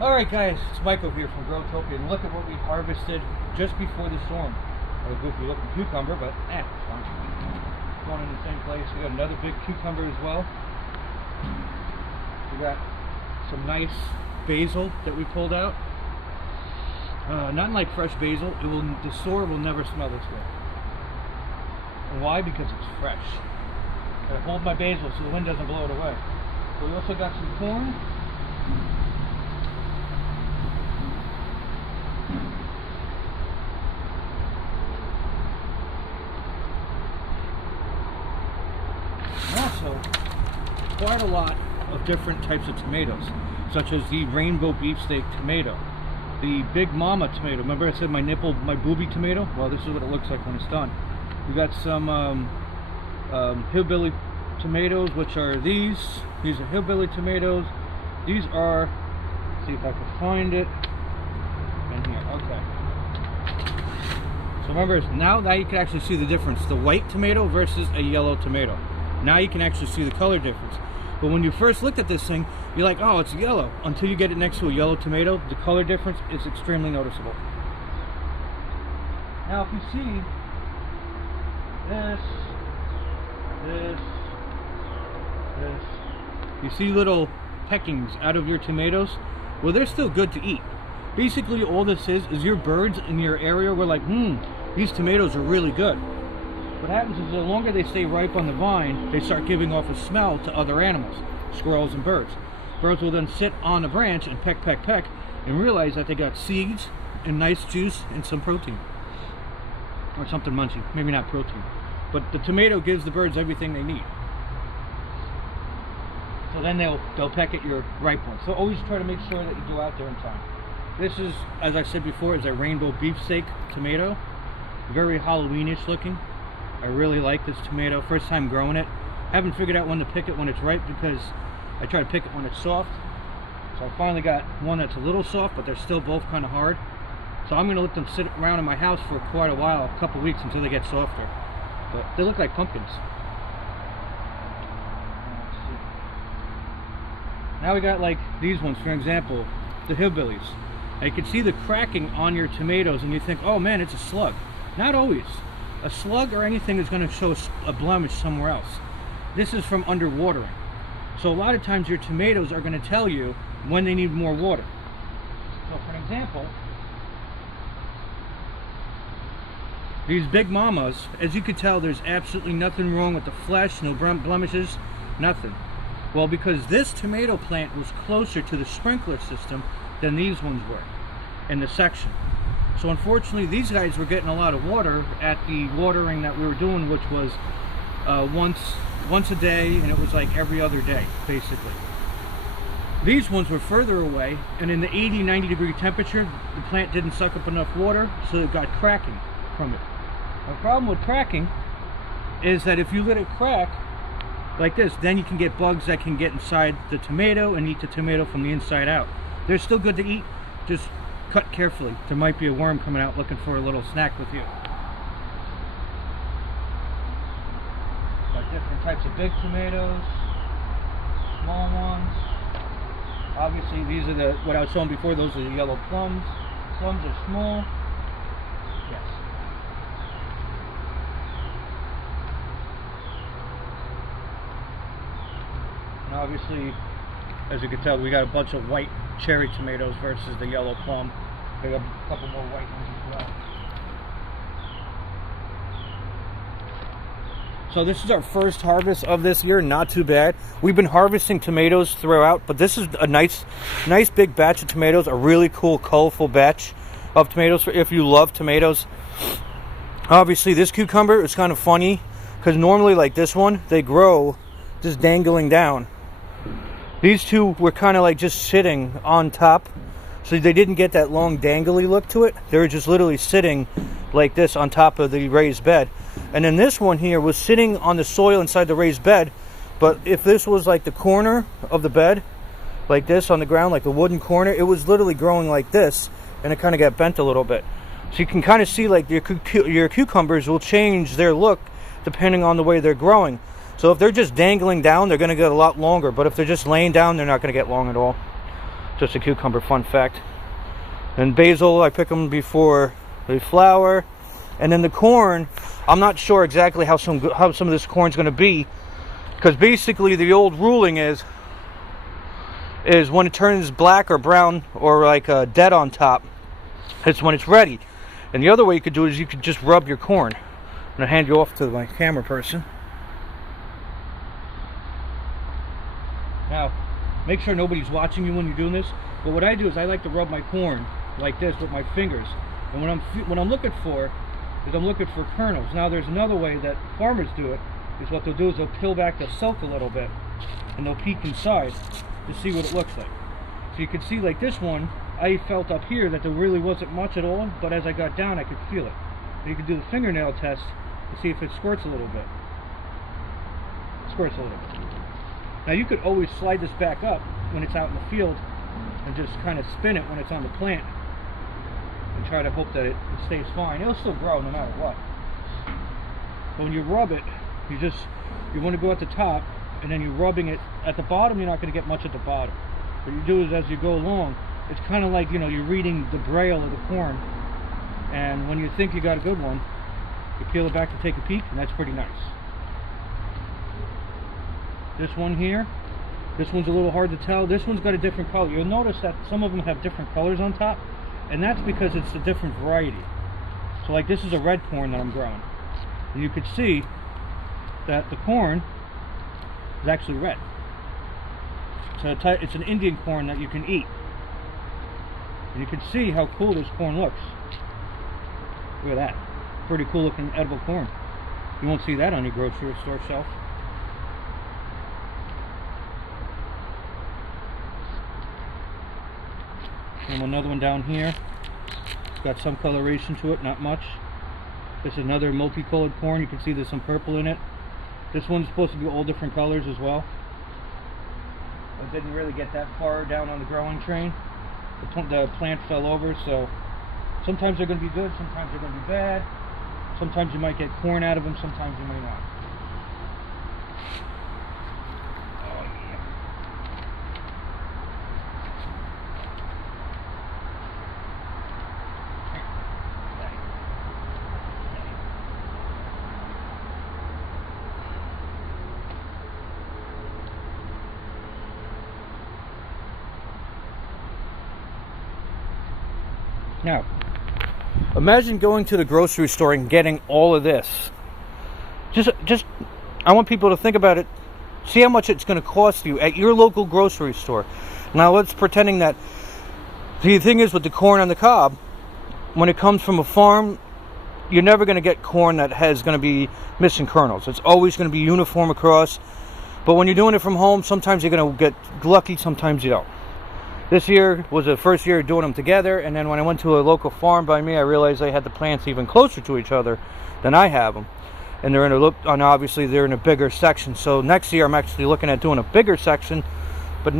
Alright guys, it's Michael here from Growtopia, and look at what we harvested just before the storm. I was goofy looking cucumber, but it's fine. Going in the same place. We got another big cucumber as well. We got some nice basil that we pulled out. Not like fresh basil. The store will never smell this good. And why? Because it's fresh. I hold my basil so the wind doesn't blow it away. So we also got some corn. And also quite a lot of different types of tomatoes, such as the rainbow beefsteak tomato, the Big Mama tomato. Remember I said my booby tomato? Well, this is what it looks like when it's done. We got some hillbilly tomatoes, which are these. These are hillbilly tomatoes. These are, let's see if I can find it in here. Okay. So remember, now you can actually see the difference. The white tomato versus a yellow tomato. Now you can actually see the color difference. But when you first looked at this thing, you're like, oh, it's yellow. Until you get it next to a yellow tomato, the color difference is extremely noticeable. Now if you see this, you see little peckings out of your tomatoes, well, they're still good to eat. Basically all this is your birds in your area were like, these tomatoes are really good. What happens is the longer they stay ripe on the vine, they start giving off a smell to other animals, squirrels and birds. Birds will then sit on the branch and peck, peck, peck, and realize that they got seeds and nice juice and some protein. Or something munchy, maybe not protein. But the tomato gives the birds everything they need. So then they'll peck at your ripe ones. So always try to make sure that you go out there in time. This is, as I said before, is a rainbow beefsteak tomato. Very Halloweenish looking. I really like this tomato. First time growing it. Haven't figured out when to pick it when it's ripe, because I try to pick it when it's soft. So I finally got one that's a little soft, but they're still both kind of hard. So I'm going to let them sit around in my house for quite a while, a couple weeks, until they get softer. But they look like pumpkins. Now we got like these ones, for example, the hillbillies. Now you can see the cracking on your tomatoes and you think, oh man, it's a slug. Not always. A slug or anything is going to show a blemish somewhere else. This is from underwatering. So a lot of times your tomatoes are going to tell you when they need more water. So for an example, these Big Mamas, as you can tell, there's absolutely nothing wrong with the flesh, no blemishes, nothing. Well, because this tomato plant was closer to the sprinkler system than these ones were in the section. So unfortunately, these guys were getting a lot of water at the watering that we were doing, which was once a day, and it was like every other day, basically. These ones were further away, and in the 80-90 degree temperature, the plant didn't suck up enough water, so it got cracking from it. The problem with cracking is that if you let it crack like this, then you can get bugs that can get inside the tomato and eat the tomato from the inside out. They're still good to eat, just cut carefully. There might be a worm coming out looking for a little snack with you. Got different types of big tomatoes, small ones. Obviously these are what I was showing before, those are the yellow plums. Plums are small. Yes. And obviously, as you can tell, we got a bunch of white cherry tomatoes versus the yellow plum. We got a couple more white ones as well. So this is our first harvest of this year. Not too bad. We've been harvesting tomatoes throughout, but this is a nice big batch of tomatoes. A really cool, colorful batch of tomatoes for if you love tomatoes. Obviously, this cucumber is kind of funny because normally, like this one, they grow just dangling down. These two were kind of like just sitting on top, so they didn't get that long dangly look to it. They were just literally sitting like this on top of the raised bed. And then this one here was sitting on the soil inside the raised bed, but if this was like the corner of the bed, like this on the ground, like the wooden corner, it was literally growing like this, and it kind of got bent a little bit. So you can kind of see like your cucumbers will change their look depending on the way they're growing. So if they're just dangling down, they're going to get a lot longer. But if they're just laying down, they're not going to get long at all. Just a cucumber fun fact. And basil, I pick them before they flower. And then the corn, I'm not sure exactly how some of this corn's going to be, because basically the old ruling is when it turns black or brown or like dead on top, it's when it's ready. And the other way you could do it is you could just rub your corn. I'm going to hand you off to my camera person. Now, make sure nobody's watching you when you're doing this. But what I do is I like to rub my corn like this with my fingers. And what I'm looking for is I'm looking for kernels. Now there's another way that farmers do it. Is what they'll do is they'll peel back the silk a little bit and they'll peek inside to see what it looks like. So you can see like this one, I felt up here that there really wasn't much at all, but as I got down I could feel it. So you can do the fingernail test to see if it squirts a little bit. Squirts a little bit. Now you could always slide this back up when it's out in the field and just kind of spin it when it's on the plant and try to hope that it stays fine. It'll still grow no matter what. But when you rub it, you want to go at the top, and then you're rubbing it at the bottom. You're not going to get much at the bottom. What you do is as you go along, it's kind of like, you know, you're reading the braille of the corn, and when you think you got a good one, you peel it back to take a peek, and that's pretty nice. This one here, this one's a little hard to tell. This one's got a different color. You'll notice that some of them have different colors on top, and that's because it's a different variety. So like this is a red corn that I'm growing, and you could see that the corn is actually red. So it's an Indian corn that you can eat. And you can see how cool this corn looks. Look at that. Pretty cool looking edible corn. You won't see that on your grocery store shelf. And another one down here. It's got some coloration to it, not much. This is another multicolored corn. You can see there's some purple in it. This one's supposed to be all different colors as well. It didn't really get that far down on the growing train. The plant fell over, so sometimes they're going to be good, sometimes they're going to be bad. Sometimes you might get corn out of them, sometimes you may not. Now, imagine going to the grocery store and getting all of this. I want people to think about it. See how much it's going to cost you at your local grocery store. Now, let's pretending that the thing is with the corn on the cob, when it comes from a farm, you're never going to get corn that has going to be missing kernels. It's always going to be uniform across. But when you're doing it from home, sometimes you're going to get lucky, sometimes you don't. This year was the first year doing them together, and then when I went to a local farm by me, I realized they had the plants even closer to each other than I have them. And they're and obviously they're in a bigger section. So next year I'm actually looking at doing a bigger section, but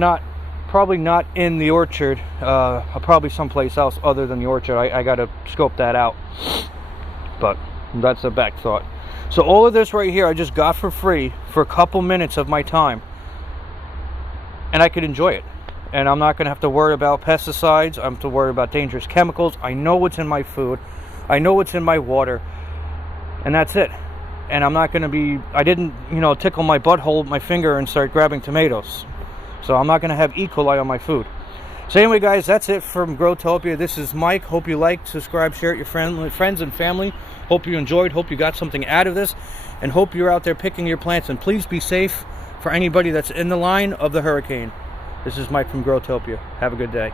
probably not in the orchard. Probably someplace else other than the orchard. I got to scope that out. But that's a back thought. So all of this right here I just got for free for a couple minutes of my time, and I could enjoy it. And I'm not going to have to worry about pesticides. I'm have to worry about dangerous chemicals. I know what's in my food. I know what's in my water. And that's it. And I'm not going to be, I didn't, tickle my butthole with my finger and start grabbing tomatoes. So I'm not going to have E. coli on my food. So anyway, guys, that's it from Growtopia. This is Mike. Hope you liked, subscribe, share it with your friends and family. Hope you enjoyed. Hope you got something out of this. And hope you're out there picking your plants. And please be safe for anybody that's in the line of the hurricane. This is Mike from Growtopia. Have a good day.